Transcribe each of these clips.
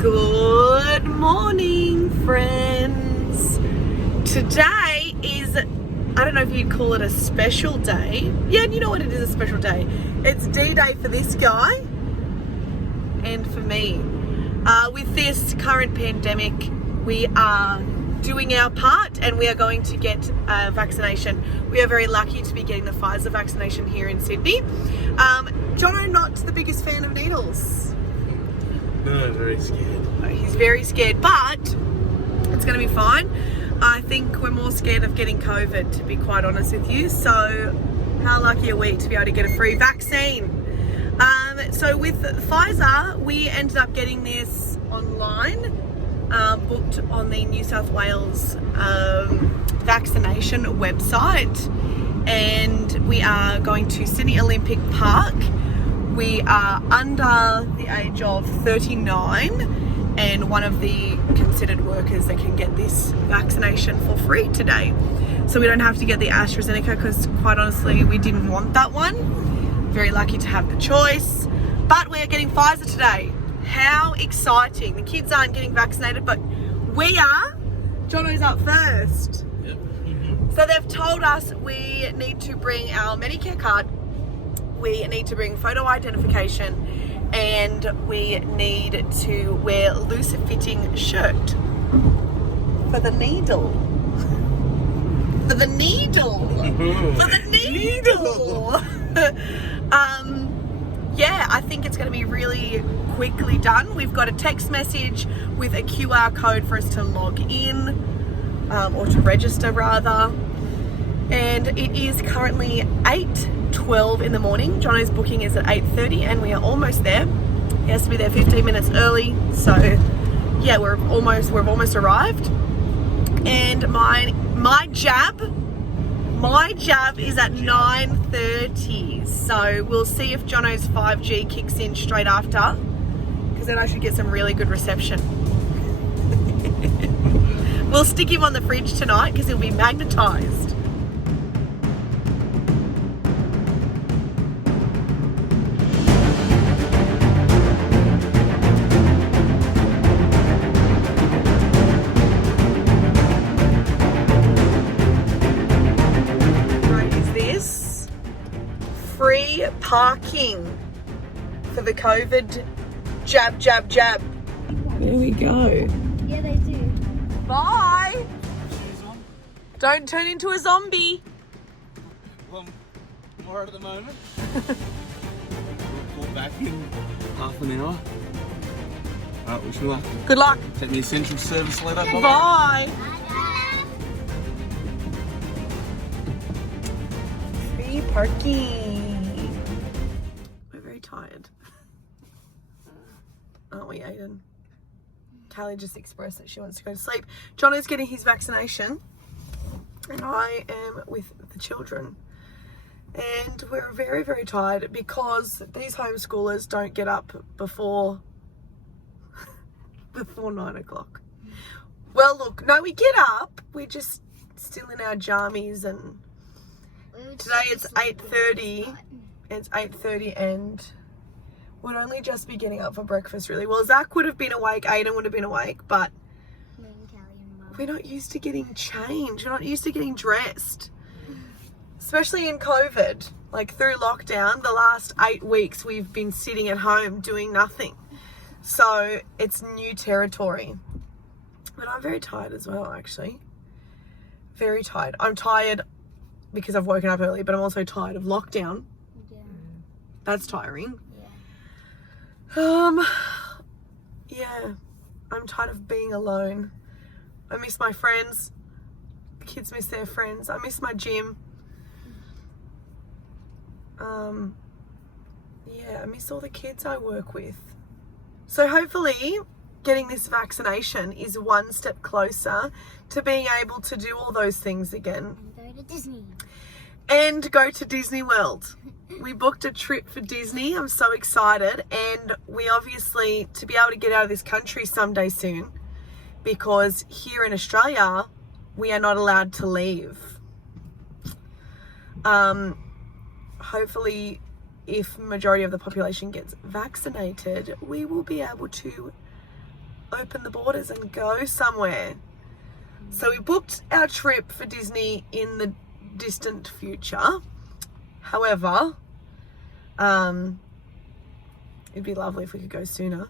Good morning, friends. Today is, I don't know if you'd call it a special day. Yeah, you know what, it is a special day. It's D-Day for this guy and for me. With this current pandemic, we are doing our part and we are going to get a vaccination. We are very lucky to be getting the Pfizer vaccination here in Sydney. Jono, not the biggest fan of needles. No, very scared. He's very scared, but it's going to be fine. I think we're more scared of getting COVID, to be quite honest with you. So how lucky are we to be able to get a free vaccine? So with Pfizer, we ended up getting this online, booked on the New South Wales vaccination website, and we are going to Sydney Olympic Park. We are under the age of 39 and one of the considered workers that can get this vaccination for free today. So we don't have to get the AstraZeneca because quite honestly, we didn't want that one. Very lucky to have the choice. But we are getting Pfizer today. How exciting. The kids aren't getting vaccinated, but we are. Jono's up first. Yep. So they've told us we need to bring our Medicare card. We need to bring photo identification and we need to wear loose fitting shirt for the needle. For the needle. For the needle. Yeah, I think it's going to be really quickly done. We've got a text message with a QR code for us to log in or to register rather. And it is currently 8:12 in the morning. Jono's booking is at 8:30 and we are almost there. He has to be there 15 minutes early. So yeah, we've almost arrived. And my jab is at 9:30. So we'll see if Jono's 5G kicks in straight after, because then I should get some really good reception. We'll stick him on the fridge tonight because he'll be magnetized. Free parking for the COVID jab. There we go. Yeah, they do. Bye. Don't turn into a zombie. Well, more at the moment. We'll pull back in half an hour. Alright, wish me luck. Good luck. Take the essential service letter. Bye. Free parking. We're very tired. Aren't we, Aiden? Callie just expressed that she wants to go to sleep. Jono's getting his vaccination and I am with the children. And we're very, very tired because these homeschoolers don't get up before 9 o'clock. Well, look, no, we get up. We're just still in our jammies and today it's 8:30. It's 8:30 and would only just be getting up for breakfast really. Well, Zach would have been awake, Aiden would have been awake, but we're not used to getting changed. We're not used to getting dressed. Especially in COVID, like through lockdown, the last 8 weeks we've been sitting at home doing nothing. So it's new territory. But I'm very tired as well, actually. Very tired. I'm tired because I've woken up early, but I'm also tired of lockdown. Yeah. That's tiring. Yeah. Yeah, I'm tired of being alone. I miss my friends. The kids miss their friends. I miss my gym. Yeah, I miss all the kids I work with. So hopefully getting this vaccination is one step closer to being able to do all those things again. And go to Disney. And go to Disney World. We booked a trip for Disney. I'm so excited. And we obviously, to be able to get out of this country someday soon, because here in Australia, we are not allowed to leave. Hopefully, if majority of the population gets vaccinated, we will be able to open the borders and go somewhere. So we booked our trip for Disney in the distant future. However, it'd be lovely if we could go sooner.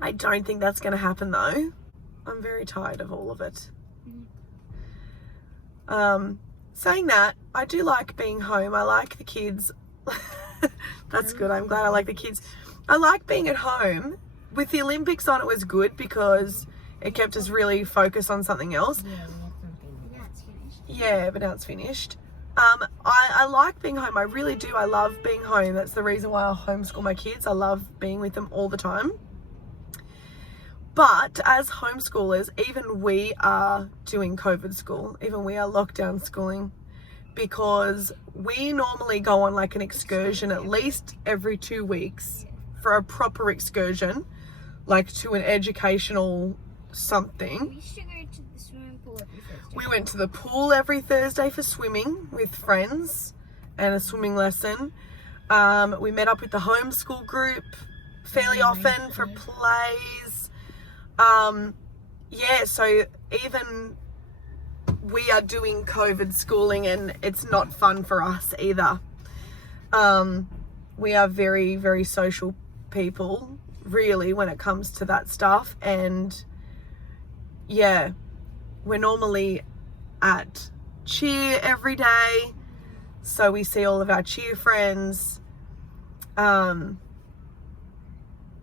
I don't think that's going to happen though. I'm very tired of all of it. Saying that, I do like being home. I like the kids. That's good. I'm glad I like the kids. I like being at home. With the Olympics on, it was good because it kept us really focused on something else. Now it's finished. Yeah, but now it's finished. I like being home. I really do. I love being home. That's the reason why I homeschool my kids. I love being with them all the time. But as homeschoolers, even we are doing COVID school. Even we are lockdown schooling, because we normally go on like an excursion at least every 2 weeks for a proper excursion, like to an educational something. We used to go to the swimming pool every Thursday. We went to the pool every Thursday for swimming with friends and a swimming lesson. We met up with the homeschool group fairly often for plays. Yeah, so even we are doing COVID schooling and it's not fun for us either. We are very, very social people, really, when it comes to that stuff. And yeah, we're normally at cheer every day, so we see all of our cheer friends.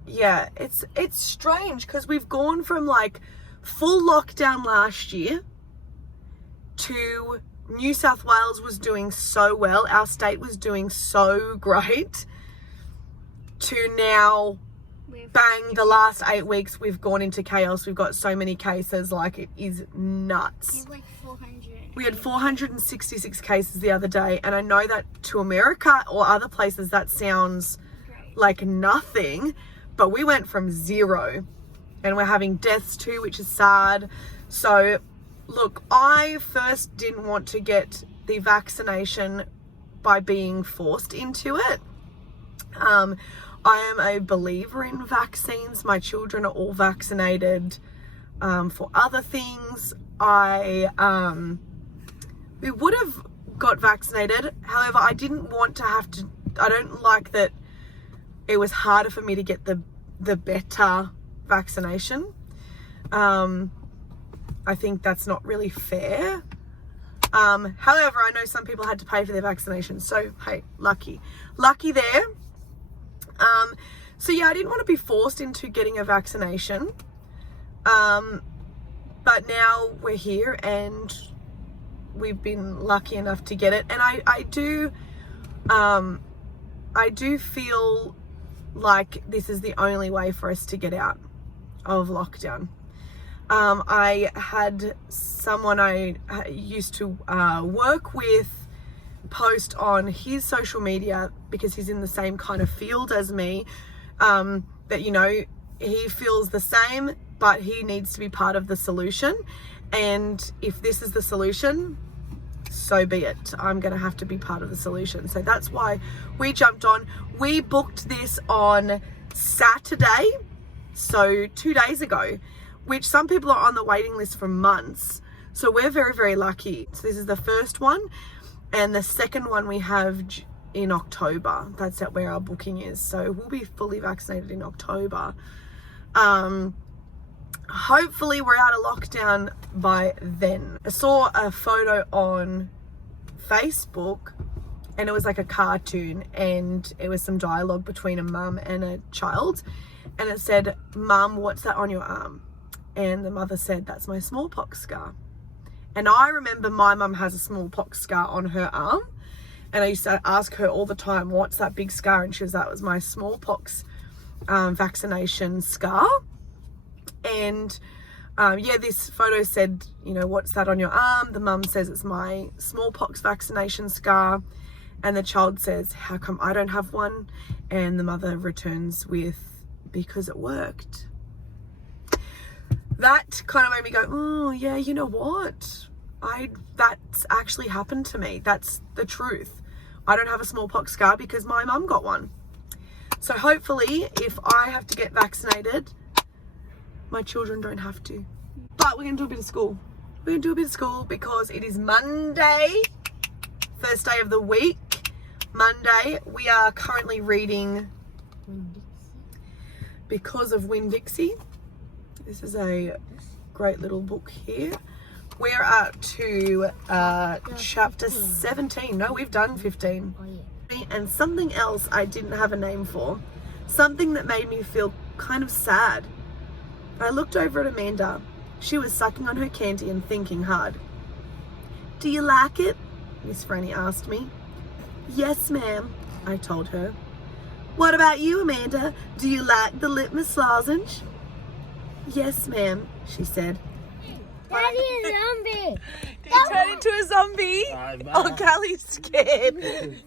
Yeah, it's strange because we've gone from like full lockdown last year to New South Wales was doing so well, our state was doing so great, to now bang, the last 8 weeks we've gone into chaos. We've got so many cases, like it is nuts. We had like 400. We had 466 cases the other day, and I know that to America or other places that sounds Great. like nothing, but we went from 0, and we're having deaths too, which is sad. So look, I first didn't want to get the vaccination by being forced into it. I am a believer in vaccines. My children are all vaccinated for other things. We would have got vaccinated. However, I didn't want to have to, I don't like that it was harder for me to get the better vaccination. I think that's not really fair. However, I know some people had to pay for their vaccination, so hey, lucky there. So yeah, I didn't want to be forced into getting a vaccination. But now we're here and we've been lucky enough to get it. And I do feel like this is the only way for us to get out of lockdown. I had someone I used to work with post on his social media, because he's in the same kind of field as me, that, you know, he feels the same, but he needs to be part of the solution. And if this is the solution, so be it. I'm going to have to be part of the solution. So that's why we jumped on. We booked this on Saturday, so 2 days ago, which some people are on the waiting list for months. So we're very, very lucky. So this is the first one, and the second one we have in October. That's where our booking is. So we'll be fully vaccinated in October. Hopefully we're out of lockdown by then. I saw a photo on Facebook, and it was like a cartoon, and it was some dialogue between a mum and a child, and it said, "Mum, what's that on your arm?" And the mother said, "That's my smallpox scar." And I remember my mum has a smallpox scar on her arm, and I used to ask her all the time, "What's that big scar?" And she was, "That was my smallpox vaccination scar." And yeah, this photo said, you know, "What's that on your arm?" The mum says, "It's my smallpox vaccination scar." And the child says, "How come I don't have one?" And the mother returns with, "Because it worked." That kind of made me go, oh yeah, you know what? That's actually happened to me. That's the truth. I don't have a smallpox scar because my mum got one. So hopefully, if I have to get vaccinated, my children don't have to. But we're going to do a bit of school. We're going to do a bit of school because it is Monday, first day of the week. Monday, we are currently reading Because of Winn-Dixie. This is a great little book here. We're up to chapter 17. No, we've done 15. And something else I didn't have a name for. Something that made me feel kind of sad. I looked over at Amanda. She was sucking on her candy and thinking hard. "Do you like it?" Miss Franny asked me. "Yes, ma'am," I told her. "What about you, Amanda? Do you like the litmus lozenge?" "Yes, ma'am," she said. Daddy is a zombie. Did you turn into a zombie? Oh, Callie's scared.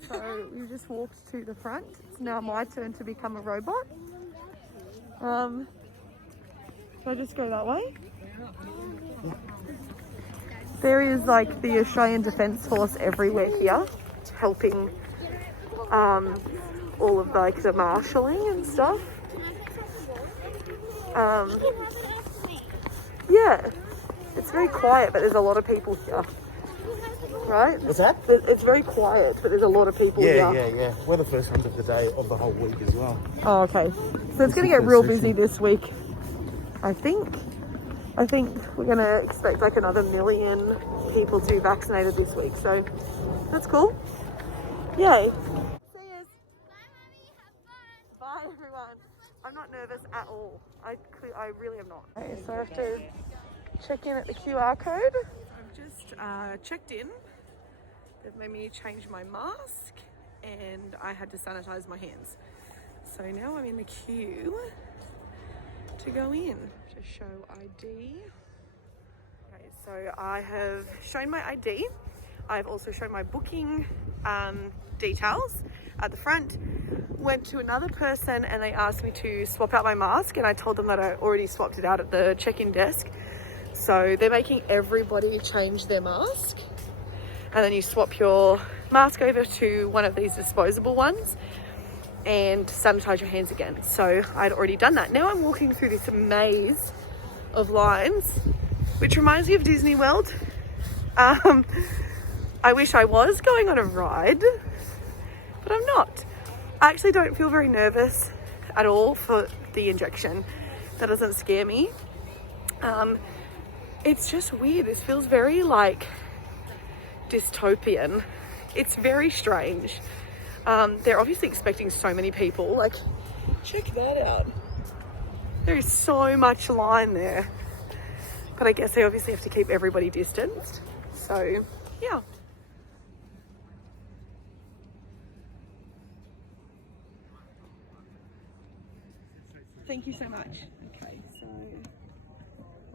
So we just walked to the front. It's now my turn to become a robot. Should I just go that way? There is like the Australian Defence Force everywhere here, helping all of like the marshalling and stuff. Yeah, it's very quiet, but there's a lot of people here. Right? What's that? It's very quiet, but there's a lot of people here. Yeah. We're the first ones of the day of the whole week as well. Oh, okay. So it's going to get real busy this week, I think. I think we're going to expect like another 1 million people to be vaccinated this week. So that's cool. Yay. See you. Bye, everyone. I'm not nervous at all. I really am not. Okay, so I have to check in at the QR code. I've just checked in. They've made me change my mask and I had to sanitize my hands. So now I'm in the queue to go in to show ID. Okay, so I have shown my ID. I've also shown my booking details at the front. Went to another person and they asked me to swap out my mask and I told them that I already swapped it out at the check-in desk. So they're making everybody change their mask. And then you swap your mask over to one of these disposable ones and sanitize your hands again. So I'd already done that. Now I'm walking through this maze of lines, which reminds me of Disney World. I wish I was going on a ride, but I'm not. I actually don't feel very nervous at all for the injection. That doesn't scare me. It's just weird. This feels very like dystopian. It's very strange. They're obviously expecting so many people. Like, check that out. There is so much line there. But I guess they obviously have to keep everybody distanced. So, yeah. Thank you so much. Okay, so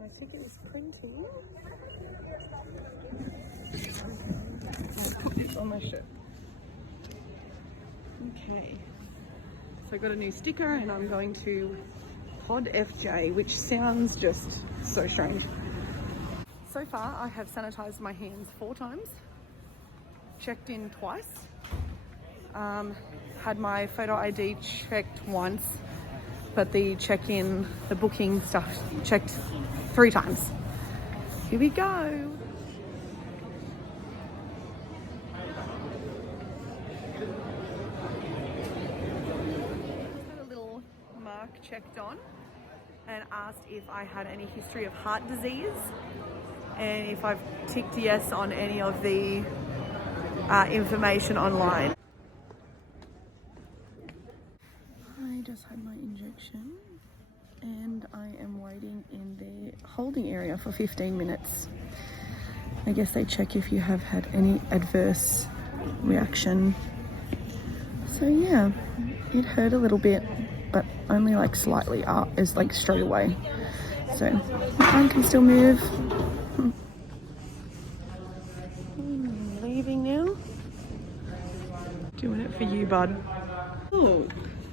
my ticket is printing. I'll put this on my shirt. Okay, so I got a new sticker and I'm going to Pod FJ, which sounds just so strange. So far I have sanitized my hands 4 times, checked in twice, had my photo ID checked once, but the check-in, the booking stuff checked 3 times. Here we go. Had a little mark checked on and asked if I had any history of heart disease and if I've ticked yes on any of the information online. I just had my injection and I am waiting in the holding area for 15 minutes. I guess they check if you have had any adverse reaction. So yeah, it hurt a little bit, but only like slightly up. It's like straight away. So my arm can still move. Leaving now. Doing it for you, bud. Oh,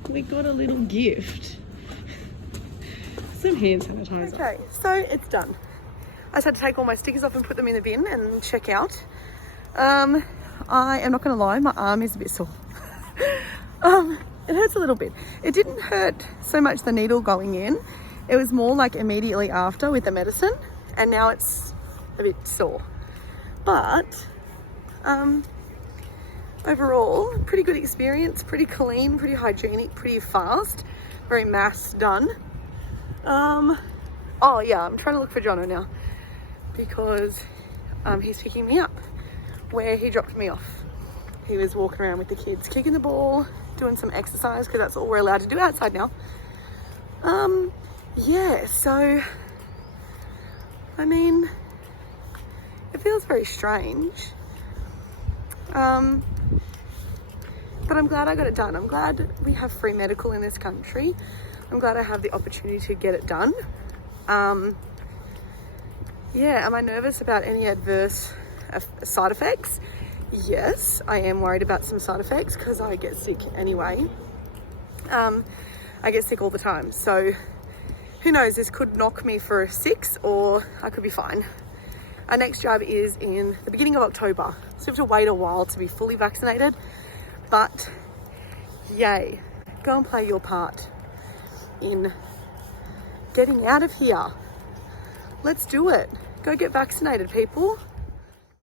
we got a little gift. Some hand sanitizer. Okay, so it's done. I just had to take all my stickers off and put them in the bin and check out. I am not going to lie, my arm is a bit sore. It hurts a little bit. It didn't hurt so much the needle going in. It was more like immediately after with the medicine, and now it's a bit sore. But overall, pretty good experience, pretty clean, pretty hygienic, pretty fast, very mass done. Oh yeah, I'm trying to look for Jono now because he's picking me up where he dropped me off. He was walking around with the kids, kicking the ball, doing some exercise because that's all we're allowed to do outside now. Yeah, so I mean, it feels very strange. But I'm glad I got it done. I'm glad we have free medical in this country. I'm glad I have the opportunity to get it done. Yeah, am I nervous about any adverse side effects? Yes, I am worried about some side effects because I get sick anyway. I get sick all the time, so who knows, this could knock me for 6 or I could be fine. Our next jab is in the beginning of October, so we have to wait a while to be fully vaccinated, but yay, go and play your part in getting out of here. Let's do it. Go get vaccinated, people.